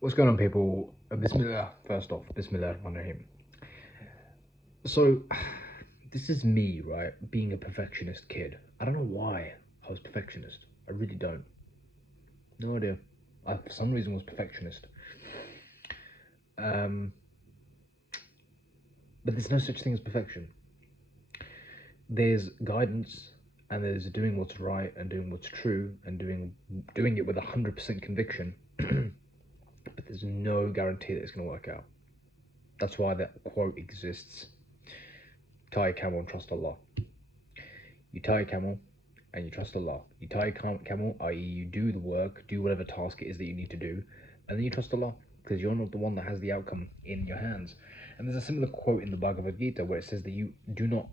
What's going on, people? Bismillah, first off, Bismillah Rahim. So, this is me, right? Being a perfectionist kid. I don't know why I was perfectionist. I really don't. No idea. I, for some reason, was perfectionist. Um, but there's no such thing as perfection. There's guidance, and there's doing what's right and doing what's true and doing it with 100% conviction. But there's no guarantee that it's going to work out. That's why that quote exists. Tie a camel and trust Allah. You tie a camel and you trust Allah. You tie a camel, i.e., you do the work, do whatever task it is that you need to do, and then you trust Allah because you're not the one that has the outcome in your hands. And there's a similar quote in the Bhagavad Gita where it says that you do not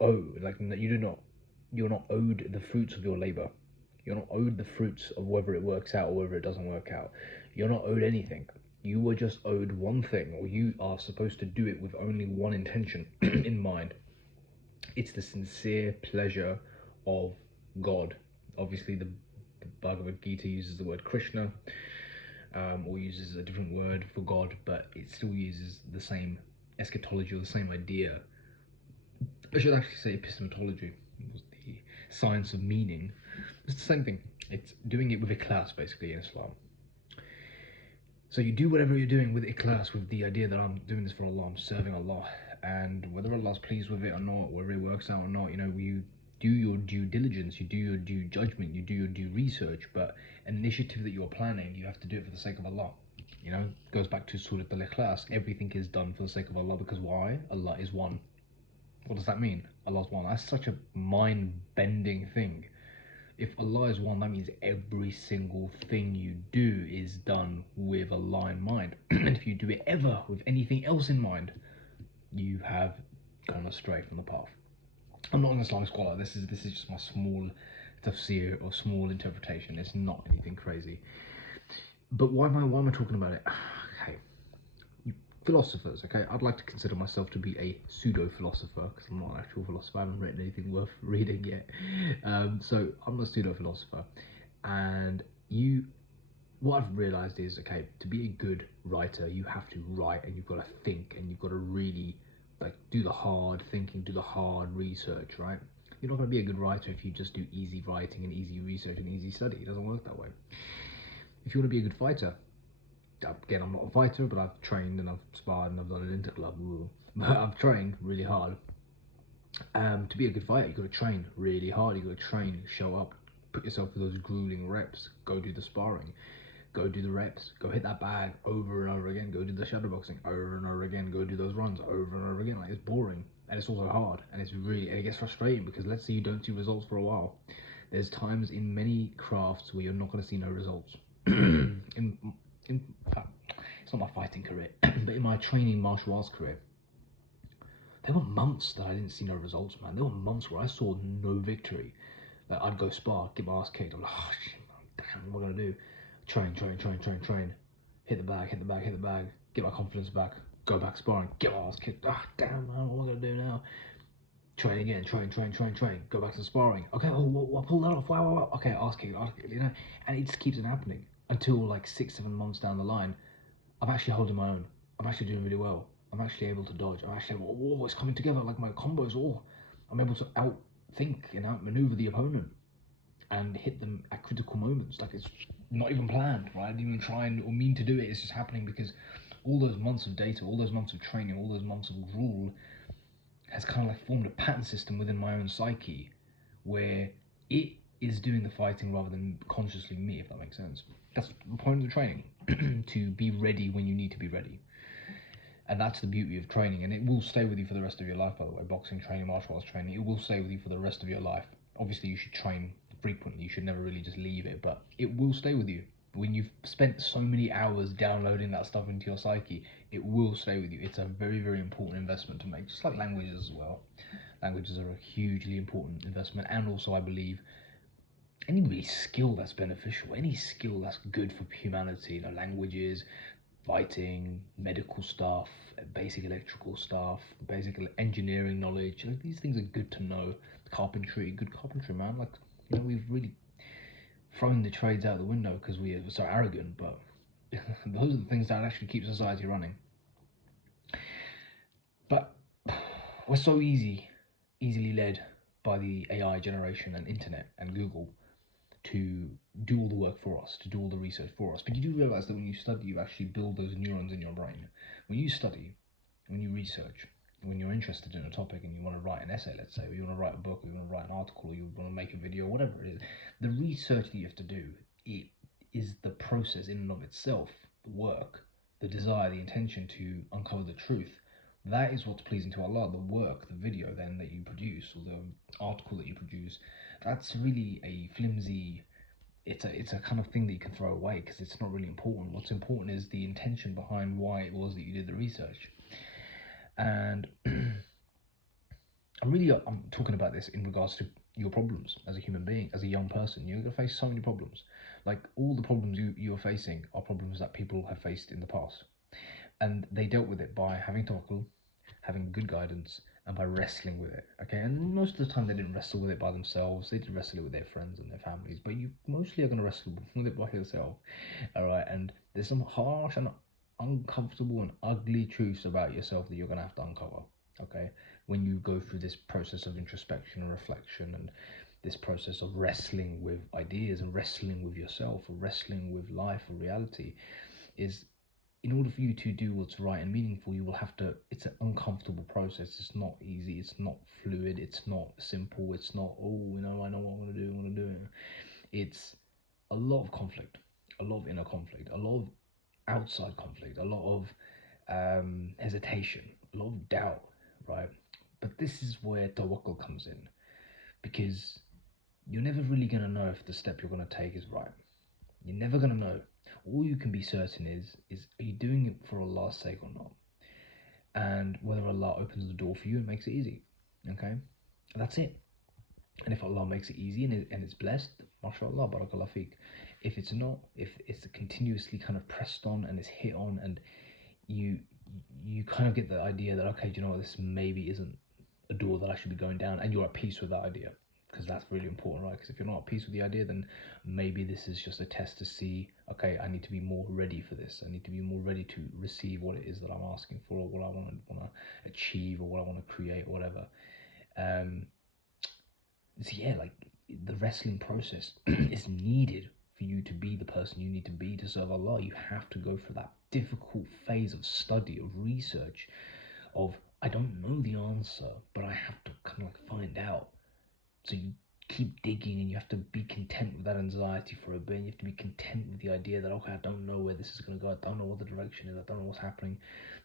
owe, like you're not owed the fruits of your labor. You're not owed the fruits of whether it works out or whether it doesn't work out. You're not owed anything. You were just owed one thing, or you are supposed to do it with only one intention in mind. It's the sincere pleasure of God. Obviously, the Bhagavad Gita uses the word Krishna, or uses a different word for God, but it still uses the same eschatology or the same idea. I should actually say epistemology, was the science of meaning. It's the same thing. It's doing it with ikhlas, basically, in Islam. So you do whatever you're doing with ikhlas, with the idea that I'm doing this for Allah, I'm serving Allah, and whether Allah's pleased with it or not, whether it works out or not, you do your due diligence, you do your due judgment, you do your due research. But an initiative that you're planning, you have to do it for the sake of Allah. It goes back to Surah Al-Ikhlas. Everything is done for the sake of Allah, because why? Allah is one. What does that mean? Allah's one. That's such a mind-bending thing. If Allah is one, that means every single thing you do is done with Allah in mind. And if you do it ever with anything else in mind, you have gone astray from the path. I'm not an Islamic scholar. This is just my small tafsir or small interpretation. It's not anything crazy. But why am I talking about it? Okay, philosophers. Okay, I'd like to consider myself to be a pseudo philosopher because I'm not an actual philosopher. I haven't written anything worth reading yet. So I'm a pseudo philosopher, and what I've realized is, okay, to be a good writer, you have to write and you've got to think and you've got to really do the hard thinking, do the hard research, right? You're not going to be a good writer if you just do easy writing and easy research and easy study. It doesn't work that way. If you want to be a good fighter, again, I'm not a fighter, but I've trained and I've sparred and I've done an interclub, but I've trained really hard. To be a good fighter, you've got to train really hard. You've got to train, show up, put yourself through those grueling reps, go do the sparring, go do the reps, go hit that bag over and over again, go do the shadowboxing over and over again, go do those runs over and over again. Like, it's boring and it's also hard and it gets frustrating because let's say you don't see results for a while. There's times in many crafts where you're not going to see no results. It's not my fighting career, but in my training martial arts career, there were months that I didn't see no results, man. There were months where I saw no victory. Like, I'd go spar, get my ass kicked. I'm like, oh shit, man, damn, what am I gonna do? Train. Hit the bag, get my confidence back, go back sparring, get my ass kicked. Ah, damn, man, what am I gonna do now? Train again, train, go back to sparring. Okay, I pulled that off, wow. Okay, ass kicked, and it just keeps on happening until like 6-7 months down the line, I'm actually holding my own. I'm actually doing really well. I'm actually able to dodge. I'm actually able, it's coming together, like my combos, I'm able to outthink and outmaneuver the opponent and hit them at critical moments. Like, it's not even planned, right? I didn't even try or mean to do it. It's just happening because all those months of data, all those months of training, all those months of rule has kind of like formed a pattern system within my own psyche where it is doing the fighting rather than consciously me, if that makes sense. That's the point of the training, to be ready when you need to be ready. And that's the beauty of training, and it will stay with you for the rest of your life, by the way. Boxing training, martial arts training, it will stay with you for the rest of your life. Obviously, you should train frequently, you should never really just leave it, but it will stay with you. When you've spent so many hours downloading that stuff into your psyche, it will stay with you. It's a very, very important investment to make, just like languages as well. Languages are a hugely important investment, and also, I believe, any really skill that's beneficial, any skill that's good for humanity, languages, fighting, medical stuff, basic electrical stuff, basic engineering knowledge. These things are good to know. Carpentry, good carpentry, man. We've really thrown the trades out the window because we are so arrogant, but those are the things that actually keep society running. But we're so easily led by the AI generation and internet and Google to do all the work for us, to do all the research for us. But you do realize that when you study, you actually build those neurons in your brain. When you study, when you research, when you're interested in a topic and you want to write an essay, let's say, or you want to write a book, or you want to write an article, or you want to make a video, whatever it is, the research that you have to do, it is the process in and of itself, the work, the desire, the intention to uncover the truth. That is what's pleasing to Allah. The work, the video then that you produce, or the article that you produce, that's really a flimsy, it's a kind of thing that you can throw away because it's not really important. What's important is the intention behind why it was that you did the research. And I'm talking about this in regards to your problems as a human being, as a young person. You're going to face so many problems. Like, all the problems you are facing are problems that people have faced in the past. And they dealt with it by having tawakkul, having good guidance, and by wrestling with it. Okay, and most of the time they didn't wrestle with it by themselves. They did wrestle it with their friends and their families, but you mostly are going to wrestle with it by yourself. All right, and there's some harsh and uncomfortable and ugly truths about yourself that you're going to have to uncover. Okay, when you go through this process of introspection and reflection, and this process of wrestling with ideas and wrestling with yourself, or wrestling with life or reality, is, in order for you to do what's right and meaningful, you will have to, it's an uncomfortable process. It's not easy, it's not fluid, it's not simple, it's not, oh, I know what I'm going to do, I'm going to do it. It's a lot of conflict, a lot of inner conflict, a lot of outside conflict, a lot of hesitation, a lot of doubt, right? But this is where tawakkul comes in, because you're never really going to know if the step you're going to take is right. You're never going to know. All you can be certain is are you doing it for Allah's sake or not? And whether Allah opens the door for you and makes it easy. Okay? That's it. And if Allah makes it easy and it's blessed, mashallah, barakallah feek. If it's not, if it's continuously kind of pressed on and it's hit on, and you kind of get the idea that, okay, do you know what, this maybe isn't a door that I should be going down, and you're at peace with that idea, because that's really important, right? Because if you're not at peace with the idea, then maybe this is just a test to see, okay, I need to be more ready for this. I need to be more ready to receive what it is that I'm asking for, or what I want to achieve, or what I want to create, or whatever. So yeah, like, the wrestling process is needed for you to be the person you need to be to serve Allah. You have to go through that difficult phase of study, of research, of, I don't know the answer, but I have to kind of find out. So you keep digging, and you have to be content with that anxiety for a bit. And you have to be content with the idea that, okay, I don't know where this is going to go. I don't know what the direction is. I don't know what's happening.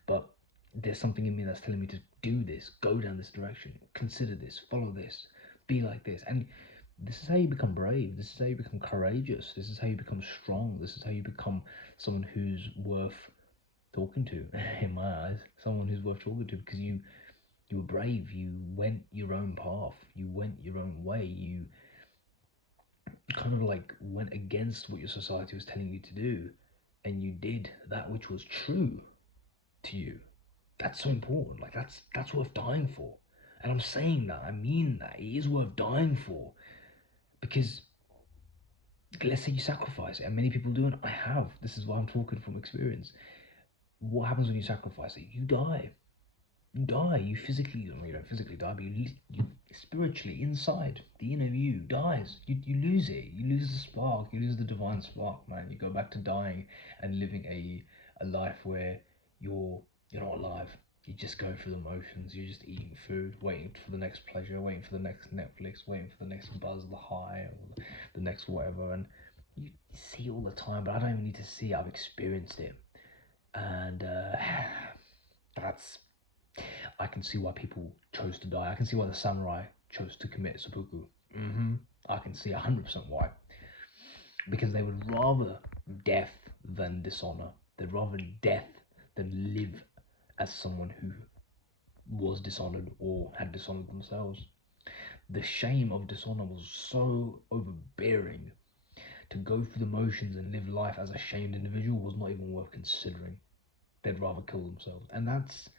But there's something in me that's telling me to do this, go down this direction, consider this, follow this, be like this. And this is how you become brave. This is how you become courageous. This is how you become strong. This is how you become someone who's worth talking to, in my eyes. Someone who's worth talking to, because you were brave. You went your own path. You went your own way. You kind of like went against what your society was telling you to do, and you did that which was true to you. That's so important. Like, that's worth dying for. And I'm saying that. I mean that. It is worth dying for, because let's say you sacrifice it, and many people do, and I have. This is why I'm talking from experience. What happens when you sacrifice it? You die. You die. You physically, I mean, you don't physically die, but you spiritually, inside, the inner you dies. You lose it. You lose the spark. You lose the divine spark, man. You go back to dying and living a life where you're not alive. You're just going through the motions. You're just eating food, waiting for the next pleasure, waiting for the next Netflix, waiting for the next buzz, the high, or the next whatever. And you see it all the time, but I don't even need to see it. I've experienced it, and that's, I can see why people chose to die. I can see why the samurai chose to commit seppuku. I can see 100% why. Because they would rather death than dishonor. They'd rather death than live as someone who was dishonored or had dishonored themselves. The shame of dishonor was so overbearing. To go through the motions and live life as a shamed individual was not even worth considering. They'd rather kill themselves. And that's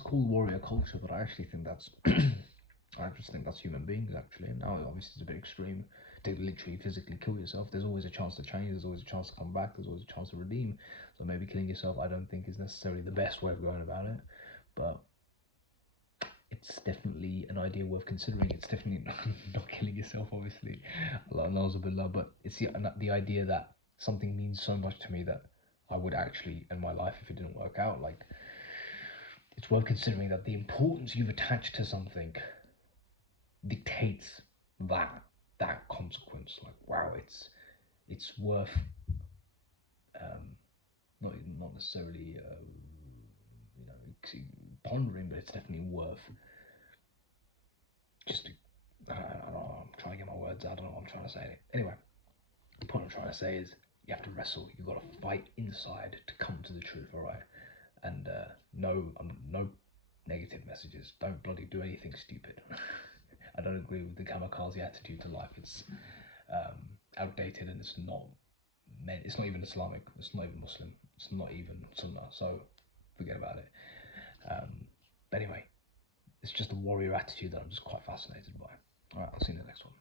called warrior culture, but I actually think that's I just think that's human beings, actually. And now obviously it's a bit extreme to literally physically kill yourself. There's always a chance to change, there's always a chance to come back, there's always a chance to redeem. So maybe killing yourself, I don't think is necessarily the best way of going about it, but it's definitely an idea worth considering. It's definitely not killing yourself, obviously. Allah knows a bit, but it's the idea that something means so much to me that I would actually end my life if it didn't work out. Like, it's worth considering that the importance you've attached to something dictates that consequence. Like, wow, it's worth not necessarily pondering, but it's definitely worth just. I don't know. I'm trying to get my words out. I don't know what I'm trying to say. Anyway, the point I'm trying to say is you have to wrestle. You've got to fight inside to come to the truth. All right, and no negative messages. Don't bloody do anything stupid. I don't agree with the kamikaze attitude to life. It's outdated and it's not meant. It's not even Islamic. It's not even Muslim. It's not even Sunnah. So forget about it. But anyway, it's just a warrior attitude that I'm just quite fascinated by. All right, I'll see you in the next one.